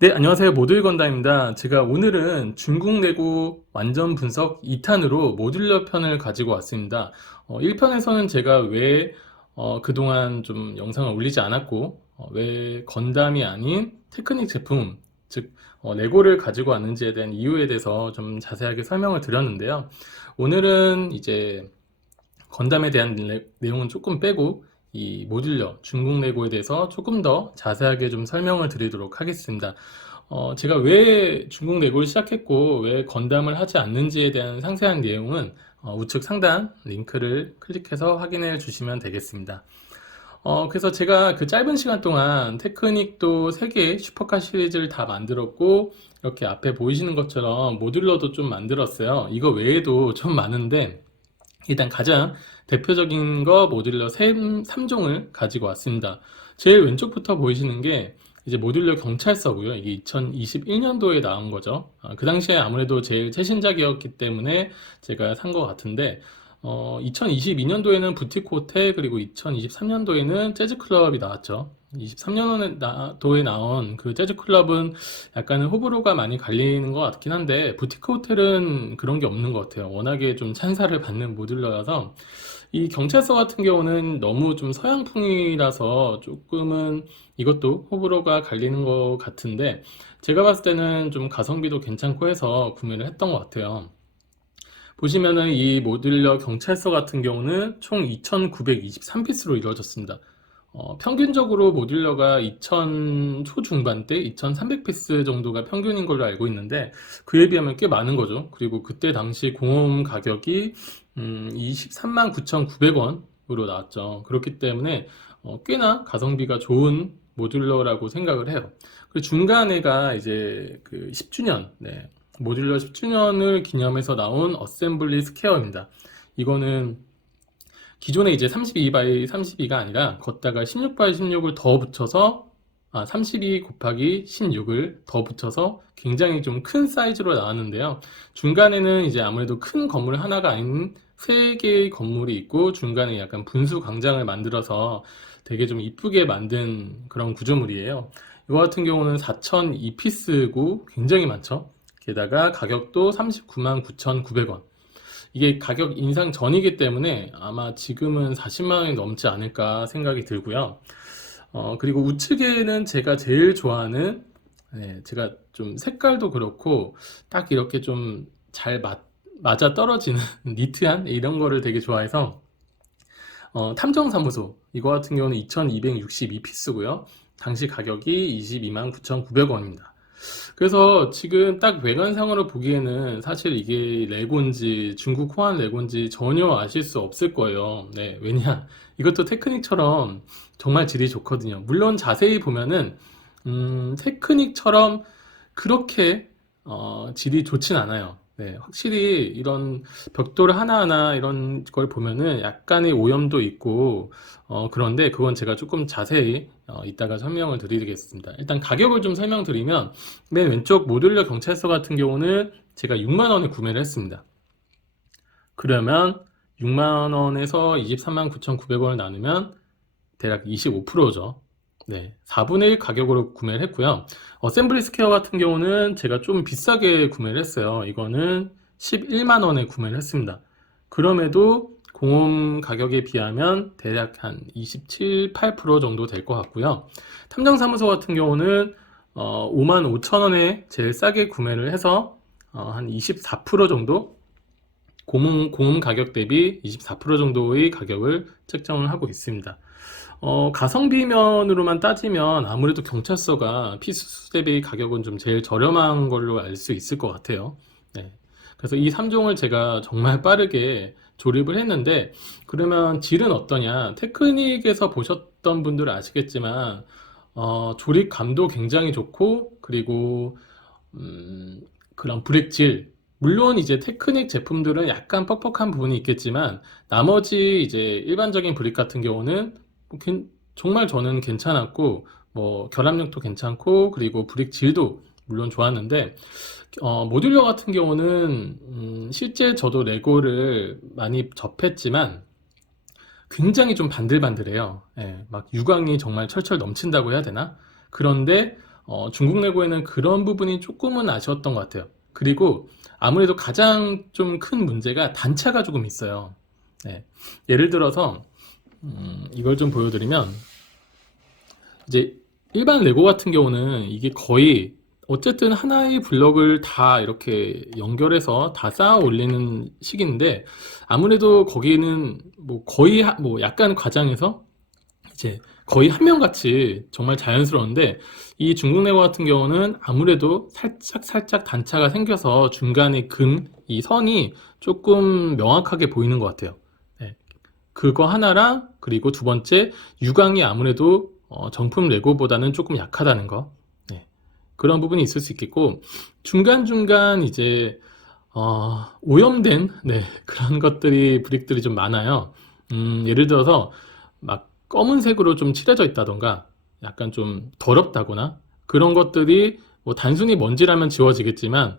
네, 안녕하세요. 모듈 건담입니다. 제가 오늘은 중국 내고 완전 분석 2탄으로 모듈러 편을 가지고 왔습니다. 1편에서는 제가 왜 그동안 좀 영상을 올리지 않았고, 왜 건담이 아닌 테크닉 제품, 즉 레고를 가지고 왔는지에 대한 이유에 대해서 좀 자세하게 설명을 드렸는데요. 오늘은 이제 건담에 대한 내용은 조금 빼고 이 모듈러 중국 레고에 대해서 조금 더 자세하게 좀 설명을 드리도록 하겠습니다. 제가 왜 중국 레고를 시작했고 왜 건담을 하지 않는지에 대한 상세한 내용은 우측 상단 링크를 클릭해서 확인해 주시면 되겠습니다. 그래서 제가 그 짧은 시간 동안 테크닉도 3개 슈퍼카 시리즈를 다 만들었고 이렇게 앞에 보이시는 것처럼 모듈러도 좀 만들었어요. 이거 외에도 좀 많은데 일단 가장 대표적인 거 모듈러 3종을 가지고 왔습니다. 제일 왼쪽부터 보이시는 게 이제 모듈러 경찰서고요. 이게 2021년도에 나온 거죠. 그 당시에 아무래도 제일 최신작이었기 때문에 제가 산 것 같은데 2022년도에는 부티크 호텔 그리고 2023년도에는 재즈클럽이 나왔죠. 23년도에 나온 그 재즈클럽은 약간은 호불호가 많이 갈리는 것 같긴 한데 부티크 호텔은 그런 게 없는 것 같아요. 워낙에 좀 찬사를 받는 모듈러라서 이 경찰서 같은 경우는 너무 좀 서양풍이라서 조금은 이것도 호불호가 갈리는 것 같은데 제가 봤을 때는 좀 가성비도 괜찮고 해서 구매를 했던 것 같아요. 보시면은 이 모듈러 경찰서 같은 경우는 총 2,923피스로 이루어졌습니다. 평균적으로 모듈러가 2,000 초중반대, 2,300피스 정도가 평균인 걸로 알고 있는데 그에 비하면 꽤 많은 거죠. 그리고 그때 당시 공홈 가격이 23만 9,900원으로 나왔죠. 그렇기 때문에 꽤나 가성비가 좋은 모듈러라고 생각을 해요. 그리고 중간에가 이제 그 10주년, 모듈러 10주년을 기념해서 나온 어셈블리 스퀘어입니다. 이거는 기존에 이제 32 x 32가 아니라 걷다가 16 x 16을 더 붙여서 32 곱하기 16을 더 붙여서 굉장히 좀 큰 사이즈로 나왔는데요. 중간에는 이제 아무래도 큰 건물 하나가 아닌 세 개의 건물이 있고 중간에 약간 분수 광장을 만들어서 되게 좀 이쁘게 만든 그런 구조물이에요. 이거 같은 경우는 4,002피스고 굉장히 많죠. 게다가 가격도 39만 9,900원. 이게 가격 인상 전이기 때문에 아마 지금은 40만 원이 넘지 않을까 생각이 들고요. 그리고 우측에는 제가 제일 좋아하는, 제가 좀 색깔도 그렇고, 딱 이렇게 좀 잘 맞아 떨어지는 니트한 이런 거를 되게 좋아해서, 탐정사무소. 이거 같은 경우는 2262피스고요. 당시 가격이 22만 9,900원입니다. 그래서 지금 딱 외관상으로 보기에는 사실 이게 레고인지 중국 호환 레고인지 전혀 아실 수 없을 거예요. 네, 왜냐? 이것도 테크닉처럼 정말 질이 좋거든요. 물론 자세히 보면은 테크닉처럼 그렇게 질이 좋진 않아요. 네, 확실히 이런 벽돌 하나하나 이런 걸 보면은 약간의 오염도 있고 그런데 그건 제가 조금 자세히 이따가 설명을 드리겠습니다. 일단 가격을 좀 설명드리면 맨 왼쪽 모듈러 경찰서 같은 경우는 제가 6만 원에 구매를 했습니다. 그러면 6만 원에서 23만 9,900원을 나누면 대략 25%죠. 네, 4분의 1 가격으로 구매를 했고요. 어셈블리 스퀘어 같은 경우는 제가 좀 비싸게 구매를 했어요. 이거는 11만 원에 구매를 했습니다. 그럼에도 공홈 가격에 비하면 대략 한 27, 8% 정도 될 것 같고요. 탐정사무소 같은 경우는 5만 5천 원에 제일 싸게 구매를 해서 한 24% 정도 공홈 가격 대비 24% 정도의 가격을 책정을 하고 있습니다. 가성비면으로만 따지면 아무래도 경찰서가 피수수 대비 가격은 좀 제일 저렴한 걸로 알 수 있을 것 같아요. 네. 그래서 이 3종을 제가 정말 빠르게 조립을 했는데, 그러면 질은 어떠냐? 테크닉에서 보셨던 분들은 아시겠지만, 조립감도 굉장히 좋고, 그리고, 그런 브렉질, 물론 이제 테크닉 제품들은 약간 뻑뻑한 부분이 있겠지만, 나머지 이제 일반적인 브릭 같은 경우는 뭐 정말 저는 괜찮았고, 뭐 결합력도 괜찮고, 그리고 브릭 질도 물론 좋았는데, 모듈러 같은 경우는 실제 저도 레고를 많이 접했지만 굉장히 좀 반들반들해요. 예, 막 유광이 정말 철철 넘친다고 해야 되나? 그런데 중국 레고에는 그런 부분이 조금은 아쉬웠던 것 같아요. 그리고 아무래도 가장 좀 큰 문제가 단차가 조금 있어요. 네. 예를 들어서 이걸 좀 보여드리면 이제 일반 레고 같은 경우는 이게 거의 어쨌든 하나의 블럭을 다 이렇게 연결해서 다 쌓아 올리는 식인데 아무래도 거기는 뭐 거의 뭐 약간 과장해서 이제 거의 한 명 같이 정말 자연스러운데 이 중국 레고 같은 경우는 아무래도 살짝 단차가 생겨서 중간에 이 선이 조금 명확하게 보이는 것 같아요. 네. 그거 하나랑 그리고 두 번째 유광이 아무래도 정품 레고보다는 조금 약하다는 거. 네. 그런 부분이 있을 수 있겠고 중간중간 이제 오염된 그런 것들이 브릭들이 좀 많아요. 예를 들어서 막 검은색으로 좀 칠해져 있다던가 약간 좀 더럽다거나 그런 것들이 뭐 단순히 먼지라면 지워지겠지만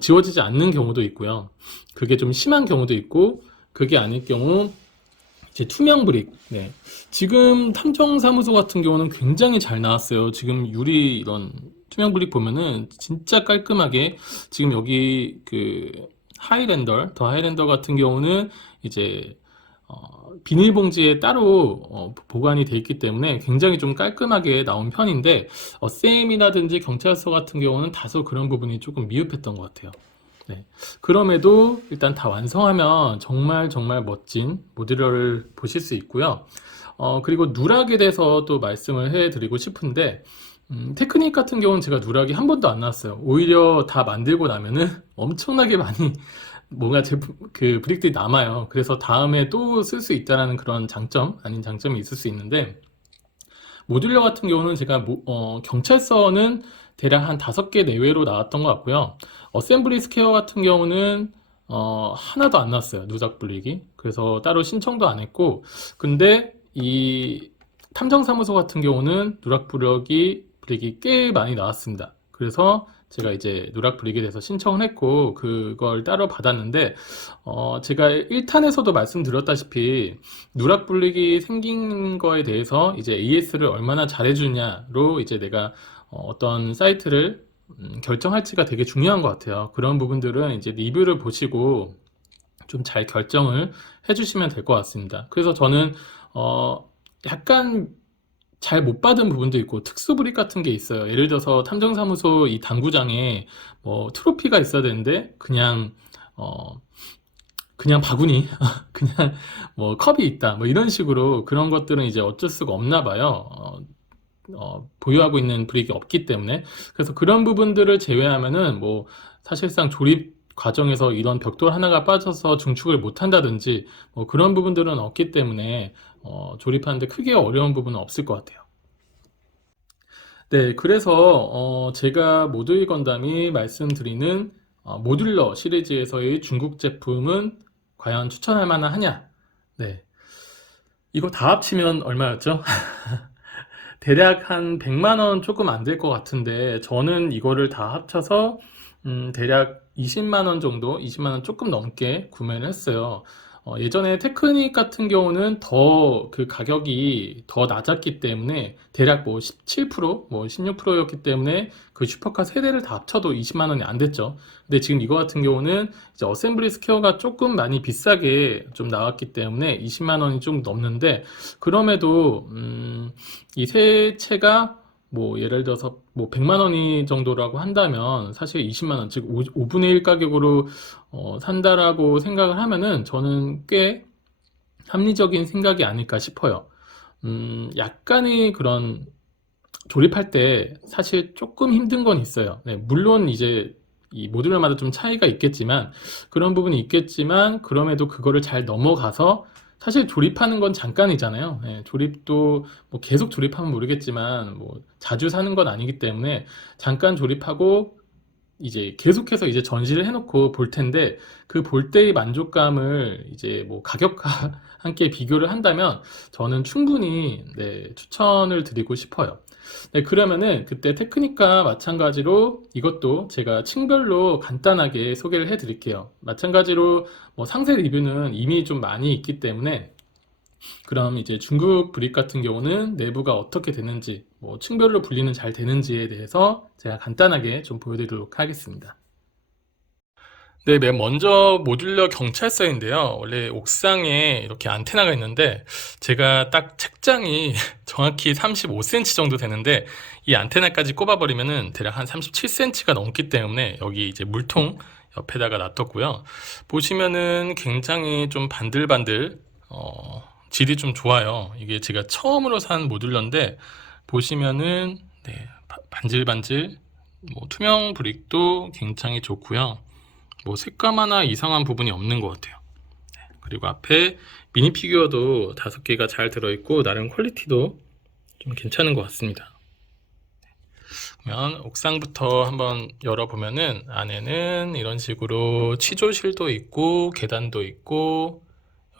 지워지지 않는 경우도 있고요. 그게 좀 심한 경우도 있고 그게 아닐 경우 이제 투명 브릭. 네. 지금 탐정사무소 같은 경우는 굉장히 잘 나왔어요. 지금 유리 이런 투명 브릭 보면은 진짜 깔끔하게 지금 여기 그 더 하이랜더 같은 경우는 이제 비닐봉지에 따로 보관이 돼 있기 때문에 굉장히 좀 깔끔하게 나온 편인데 세임이라든지 경찰서 같은 경우는 다소 그런 부분이 조금 미흡했던 것 같아요. 네. 그럼에도 일단 다 완성하면 정말 정말 멋진 모듈러를 보실 수 있고요. 그리고 누락에 대해서 또 말씀을 해드리고 싶은데 테크닉 같은 경우는 제가 누락이 한 번도 안 나왔어요. 오히려 다 만들고 나면은 엄청나게 많이 뭔가 그 브릭들이 남아요. 그래서 다음에 또 쓸 수 있다라는 그런 장점, 아닌 장점이 있을 수 있는데 모듈러 같은 경우는 제가 경찰서는 대략 한 5개 내외로 나왔던 것 같고요. 어셈블리 스퀘어 같은 경우는 하나도 안 나왔어요. 누락 블릭이. 그래서 따로 신청도 안 했고 근데 이 탐정사무소 같은 경우는 누락 블릭이 꽤 많이 나왔습니다. 그래서 제가 이제 누락 브릭에 대해서 신청을 했고 그걸 따로 받았는데 제가 1탄에서도 말씀드렸다시피 누락 블릭이 생긴 거에 대해서 이제 AS를 얼마나 잘해주냐로 이제 내가 어떤 사이트를 결정할지가 되게 중요한 것 같아요. 그런 부분들은 이제 리뷰를 보시고 좀 잘 결정을 해주시면 될 것 같습니다. 그래서 저는 약간 잘 못 받은 부분도 있고 특수 브릭 같은 게 있어요. 예를 들어서 탐정사무소 이 당구장에 뭐 트로피가 있어야 되는데 그냥 바구니 그냥 뭐 컵이 있다 뭐 이런 식으로 그런 것들은 이제 어쩔 수가 없나 봐요. 보유하고 있는 브릭이 없기 때문에 그래서 그런 부분들을 제외하면은 뭐 사실상 조립 과정에서 이런 벽돌 하나가 빠져서 증축을 못 한다든지 뭐 그런 부분들은 없기 때문에 조립하는데 크게 어려운 부분은 없을 것 같아요. 네, 그래서 제가 모두의 건담이 말씀드리는 모듈러 시리즈에서의 중국 제품은 과연 추천할 만하냐? 네, 이거 다 합치면 얼마였죠? 대략 한 100만 원 조금 안 될 것 같은데 저는 이거를 다 합쳐서 대략 20만 원 정도, 20만 원 조금 넘게 구매를 했어요. 예전에 테크닉 같은 경우는 더 그 가격이 더 낮았기 때문에 대략 뭐 17%, 뭐 16%였기 때문에 그 슈퍼카 세대를 다 합쳐도 20만 원이 안 됐죠. 근데 지금 이거 같은 경우는 이제 어셈블리 스퀘어가 조금 많이 비싸게 좀 나왔기 때문에 20만 원이 좀 넘는데 그럼에도 이 세 채가 뭐 예를 들어서 뭐 100만 원이 정도라고 한다면 사실 20만 원, 즉 5분의 1 가격으로 산다라고 생각을 하면은 저는 꽤 합리적인 생각이 아닐까 싶어요. 약간의 그런 조립할 때 사실 조금 힘든 건 있어요. 네, 물론 이제 이 모듈러마다 좀 차이가 있겠지만 그런 부분이 있겠지만 그럼에도 그거를 잘 넘어가서 사실 조립하는 건 잠깐이잖아요. 네, 조립도 뭐 계속 조립하면 모르겠지만 뭐 자주 사는 건 아니기 때문에 잠깐 조립하고 이제 계속해서 이제 전시를 해놓고 볼 텐데 그 볼 때의 만족감을 이제 뭐 가격과 함께 비교를 한다면 저는 충분히 추천을 드리고 싶어요. 네, 그러면은 그때 테크닉과 마찬가지로 이것도 제가 층별로 간단하게 소개를 해 드릴게요. 마찬가지로 뭐 상세 리뷰는 이미 좀 많이 있기 때문에 그럼 이제 중국 브릭 같은 경우는 내부가 어떻게 되는지 뭐 층별로 분리는 잘 되는지에 대해서 제가 간단하게 좀 보여드리도록 하겠습니다. 네, 맨 먼저 모듈러 경찰서인데요. 원래 옥상에 이렇게 안테나가 있는데 제가 딱 책장이 정확히 35cm 정도 되는데 이 안테나까지 꼽아버리면은 대략 한 37cm가 넘기 때문에 여기 이제 물통 옆에다가 놔뒀고요. 보시면은 굉장히 좀 반들반들 질이 좀 좋아요. 이게 제가 처음으로 산 모듈러인데 보시면은 네, 반질반질 뭐 투명 브릭도 굉장히 좋고요. 뭐 색감 하나 이상한 부분이 없는 것 같아요. 그리고 앞에 미니 피규어도 5개가 잘 들어있고 나름 퀄리티도 좀 괜찮은 것 같습니다. 그러면 옥상부터 한번 열어보면은 안에는 이런 식으로 취조실도 있고 계단도 있고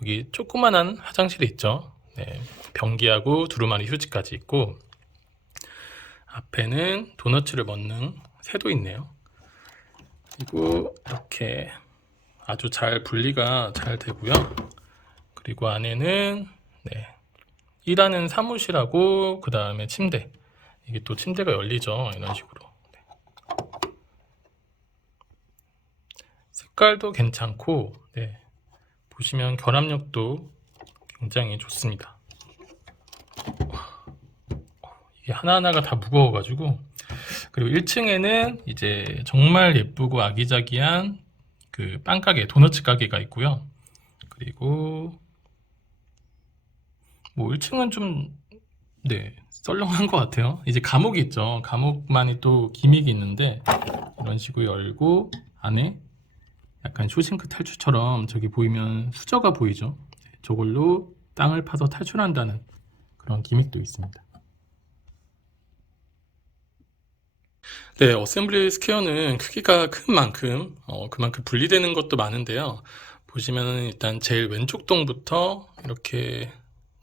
여기 조그만한 화장실이 있죠. 네, 변기하고 두루마리 휴지까지 있고 앞에는 도너츠를 먹는 새도 있네요. 그리고 이렇게 아주 잘 분리가 잘 되고요. 그리고 안에는 네, 일하는 사무실하고 그 다음에 침대, 이게 또 침대가 열리죠. 이런 식으로. 네. 색깔도 괜찮고 네, 보시면 결합력도 굉장히 좋습니다. 이게 하나하나가 다 무거워가지고. 그리고 1층에는 이제 정말 예쁘고 아기자기한 그 빵가게, 도너츠 가게가 있고요. 그리고 뭐 1층은 좀 네, 썰렁한 것 같아요. 이제 감옥이 있죠. 감옥만이 또 기믹이 있는데 이런 식으로 열고 안에 약간 쇼싱크 탈출처럼 저기 보이면 수저가 보이죠. 저걸로 땅을 파서 탈출한다는 그런 기믹도 있습니다. 네, 어셈블리 스퀘어는 크기가 큰 만큼 그만큼 분리되는 것도 많은데요. 보시면은 일단 제일 왼쪽 동부터 이렇게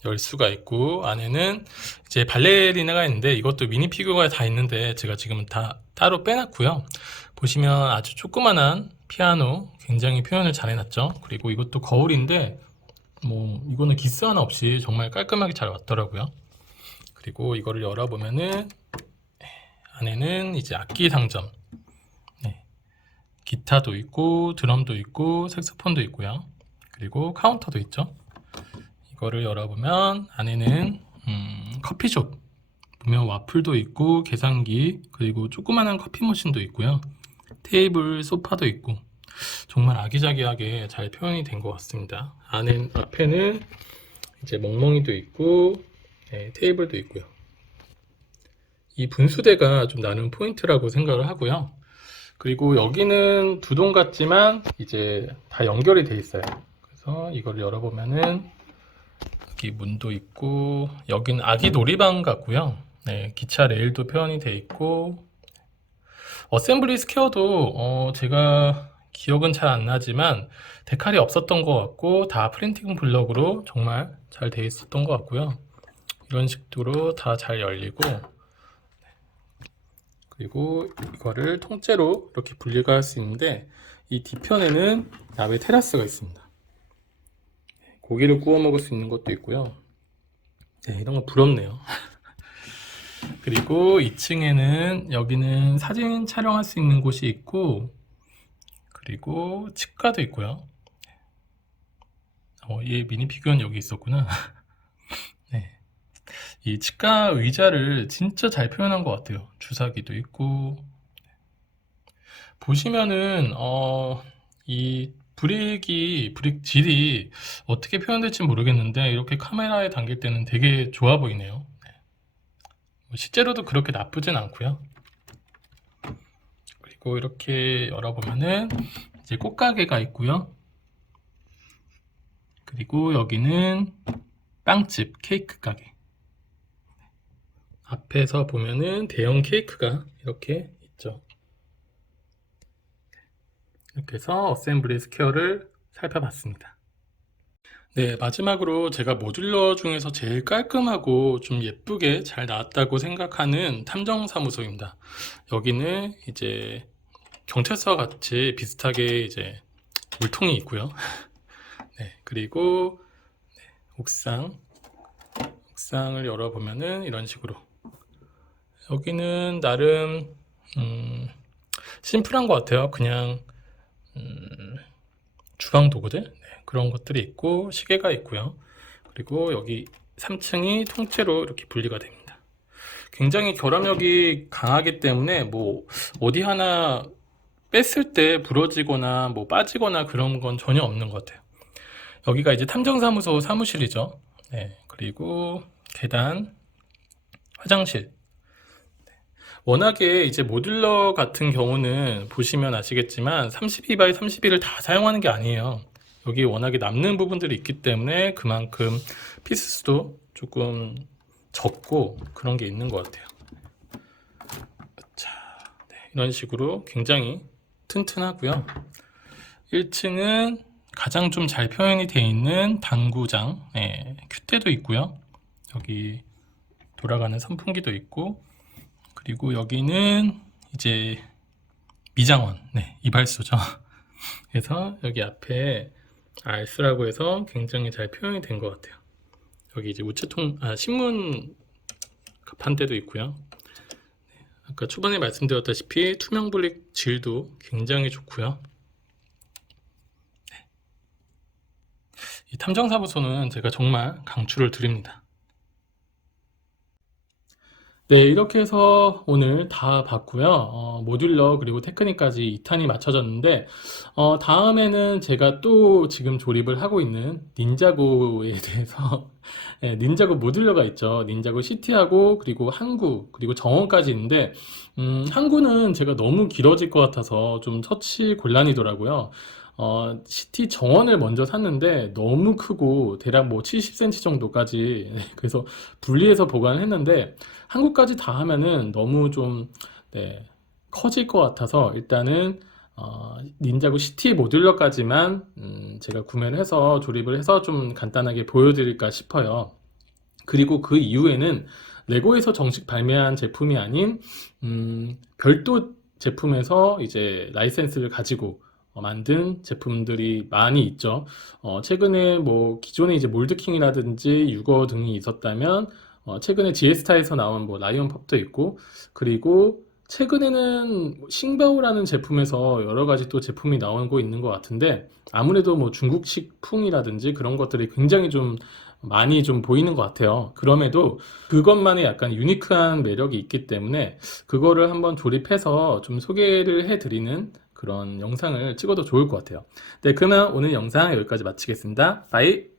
열 수가 있고 안에는 이제 발레리나가 있는데 이것도 미니 피규어가 다 있는데 제가 지금은 다 따로 빼놨고요. 보시면 아주 조그만한 피아노 굉장히 표현을 잘 해놨죠. 그리고 이것도 거울인데 뭐 이거는 기스 하나 없이 정말 깔끔하게 잘 왔더라고요. 그리고 이거를 열어보면은 안에는 이제 악기 상점, 네, 기타도 있고 드럼도 있고 색소폰도 있고요. 그리고 카운터도 있죠. 이거를 열어보면 안에는 커피숍, 보면 와플도 있고 계산기, 그리고 조그만한 커피 머신도 있고요. 테이블, 소파도 있고 정말 아기자기하게 잘 표현이 된 것 같습니다. 앞에는 이제 멍멍이도 있고 네, 테이블도 있고요. 이 분수대가 좀 나는 포인트라고 생각을 하고요. 그리고 여기는 두 동 같지만 이제 다 연결이 돼 있어요. 그래서 이걸 열어보면은 여기 문도 있고 여기는 아기 놀이방 같고요. 네, 기차 레일도 표현이 돼 있고 어셈블리 스퀘어도 제가 기억은 잘 안 나지만 데칼이 없었던 것 같고 다 프린팅 블럭으로 정말 잘 돼 있었던 것 같고요. 이런 식으로 다 잘 열리고 그리고 이거를 통째로 이렇게 분리가 할 수 있는데 이 뒤편에는 야외 테라스가 있습니다. 고기를 구워 먹을 수 있는 것도 있고요. 네, 이런 거 부럽네요. 그리고 2층에는 여기는 사진 촬영할 수 있는 곳이 있고 그리고 치과도 있고요. 얘 미니 피규어는 여기 있었구나. 네. 이 치과 의자를 진짜 잘 표현한 것 같아요. 주사기도 있고 보시면은 이 브릭 질이 어떻게 표현될지 모르겠는데 이렇게 카메라에 담길 때는 되게 좋아 보이네요. 네. 실제로도 그렇게 나쁘진 않고요. 그리고 이렇게 열어보면은 이제 꽃가게가 있고요. 그리고 여기는 빵집, 케이크 가게. 앞에서 보면은 대형 케이크가 이렇게 있죠. 이렇게 해서 어셈블리 스퀘어를 살펴봤습니다. 네, 마지막으로 제가 모듈러 중에서 제일 깔끔하고 좀 예쁘게 잘 나왔다고 생각하는 탐정사무소입니다. 여기는 이제 경찰서와 같이 비슷하게 이제 물통이 있고요. 네, 그리고 옥상을 열어보면은 이런 식으로 여기는 나름 심플한 것 같아요. 그냥 주방 도구들 그런 것들이 있고 시계가 있고요. 그리고 여기 3층이 통째로 이렇게 분리가 됩니다. 굉장히 결함력이 강하기 때문에 뭐 어디 하나 뺐을 때 부러지거나 뭐 빠지거나 그런 건 전혀 없는 것 같아요. 여기가 이제 탐정사무소 사무실이죠. 네, 그리고 계단, 화장실. 워낙에 이제 모듈러 같은 경우는 보시면 아시겠지만 32 x 32를 다 사용하는 게 아니에요. 여기 워낙에 남는 부분들이 있기 때문에 그만큼 피스 수도 조금 적고 그런 게 있는 것 같아요. 자, 네, 이런 식으로 굉장히 튼튼하고요. 1층은 가장 좀 잘 표현이 되어 있는 당구장, 큐대도 있고요. 여기 돌아가는 선풍기도 있고, 그리고 여기는 이제 미장원, 이발소죠. 그래서 여기 앞에 알스라고 해서 굉장히 잘 표현이 된 것 같아요. 여기 이제 우체통, 신문 판대도 있고요. 아까 초반에 말씀드렸다시피 투명 블랙 질도 굉장히 좋고요. 이 탐정사무소는 제가 정말 강추를 드립니다. 네, 이렇게 해서 오늘 다 봤고요. 모듈러 그리고 테크닉까지 2탄이 맞춰졌는데 다음에는 제가 또 지금 조립을 하고 있는 닌자고에 대해서 닌자고 모듈러가 있죠. 닌자고 시티하고 그리고 항구 그리고 정원까지 있는데 항구는 제가 너무 길어질 것 같아서 좀 처치 곤란이더라고요. 시티 정원을 먼저 샀는데 너무 크고 대략 뭐 70cm 정도까지 그래서 분리해서 보관했는데 한국까지 다 하면은 너무 좀 커질 것 같아서 일단은 닌자고 시티 모듈러까지만 제가 구매를 해서 조립을 해서 좀 간단하게 보여드릴까 싶어요. 그리고 그 이후에는 레고에서 정식 발매한 제품이 아닌 별도 제품에서 이제 라이센스를 가지고 만든 제품들이 많이 있죠. 최근에 뭐 기존에 이제 몰드킹이라든지 유거 등이 있었다면 최근에 지에스타에서 나온 뭐 라이온 펍도 있고 그리고 최근에는 싱바오라는 제품에서 여러 가지 또 제품이 나오고 있는 것 같은데 아무래도 뭐 중국식 풍이라든지 그런 것들이 굉장히 좀 많이 좀 보이는 것 같아요. 그럼에도 그것만의 약간 유니크한 매력이 있기 때문에 그거를 한번 조립해서 좀 소개를 해드리는 그런 영상을 찍어도 좋을 것 같아요. 네, 그러면 오늘 영상 여기까지 마치겠습니다. 바이.